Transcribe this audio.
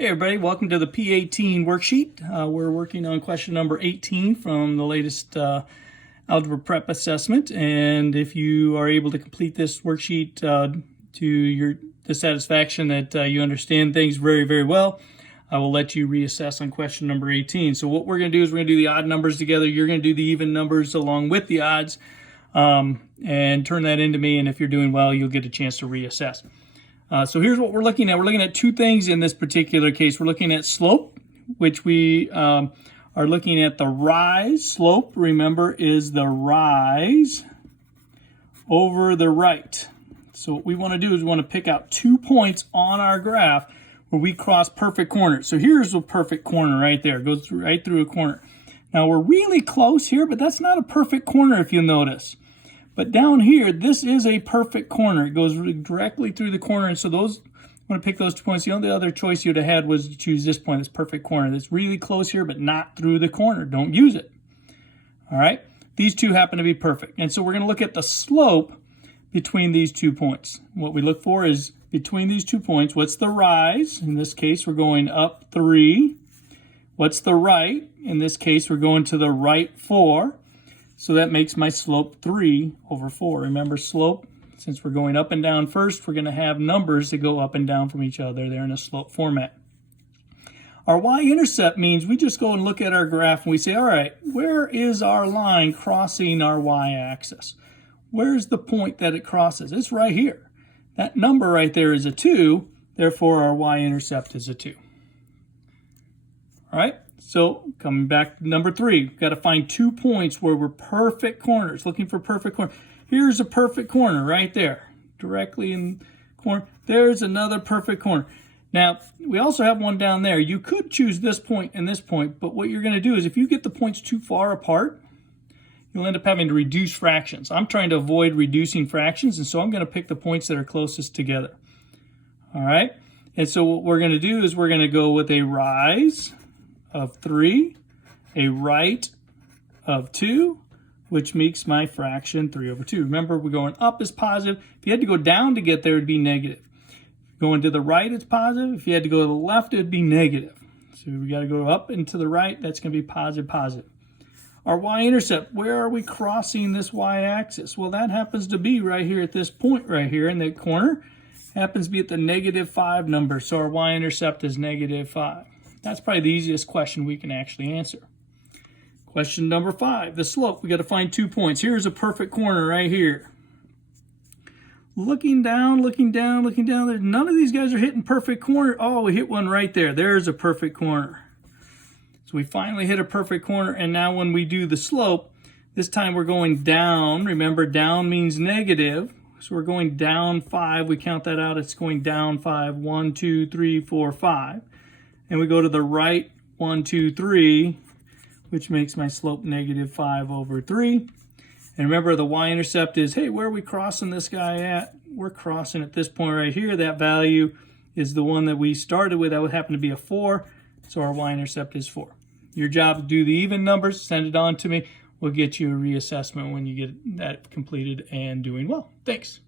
Hey everybody, welcome to the P18 worksheet. We're working on question number 18 from the latest Algebra Prep assessment, and if you are able to complete this worksheet to the satisfaction that you understand things very, very well, I will let you reassess on question number 18. So what we're going to do is we're going to do the odd numbers together. You're going to do the even numbers along with the odds and turn that into me, and if you're doing well, you'll get a chance to reassess. So here's what we're looking at. We're looking at two things in this particular case. We're looking at slope, which we are looking at the rise. Slope, remember, is the rise over the right. So what we want to do is we want to pick out 2 points on our graph where we cross perfect corners. So here's a perfect corner right there. It goes right through a corner. Now we're really close here, but that's not a perfect corner if you'll notice. But down here, this is a perfect corner. It goes directly through the corner. And so I want to pick those 2 points. The only other choice you'd have had was to choose this point, this perfect corner. That's really close here, but not through the corner. Don't use it. All right? These two happen to be perfect. And so we're going to look at the slope between these 2 points. What we look for is between these 2 points, what's the rise? In this case, we're going up 3. What's the right? In this case, we're going to the right 4. So that makes my slope 3 over 4. Remember, slope, since we're going up and down first, we're going to have numbers that go up and down from each other. They're in a slope format. Our y-intercept means we just go and look at our graph and we say, all right, where is our line crossing our y-axis? Where's the point that it crosses? It's right here. That number right there is a 2, therefore our y-intercept is a 2. All right? So coming back to number 3, we've got to find 2 points where we're perfect corners, looking for perfect corner. Here's a perfect corner right there, directly in the corner. There's another perfect corner. Now, we also have one down there. You could choose this point and this point, but what you're going to do is if you get the points too far apart, you'll end up having to reduce fractions. I'm trying to avoid reducing fractions, and so I'm going to pick the points that are closest together. All right? And so what we're going to do is we're going to go with a rise of 3, a right of 2, which makes my fraction 3 over 2. Remember, we're going up is positive. If you had to go down to get there, it would be negative. Going to the right, it's positive. If you had to go to the left, it would be negative. So we got to go up and to the right. That's going to be positive, positive. Our y-intercept, where are we crossing this y-axis? Well, that happens to be right here at this point right here in the corner. Happens to be at the -5 number, so our y-intercept is -5. That's probably the easiest question we can actually answer. Question number 5, the slope. We got to find 2 points. Here's a perfect corner right here. Looking down, looking down, looking down. None of these guys are hitting perfect corner. Oh, we hit one right there. There's a perfect corner. So we finally hit a perfect corner, and now when we do the slope, this time we're going down. Remember, down means negative. So we're going down 5. We count that out. It's going down 5. 1, 2, 3, 4, 5. And we go to the right 1, 2, 3, which makes my slope -5 over 3. And remember, the y-intercept is, hey, where are we crossing this guy at? We're crossing at this point right here. That value is the one that we started with. That would happen to be a 4. So our y-intercept is 4. Your job to do the even numbers, send it on to me. We'll get you a reassessment when you get that completed and doing well. Thanks.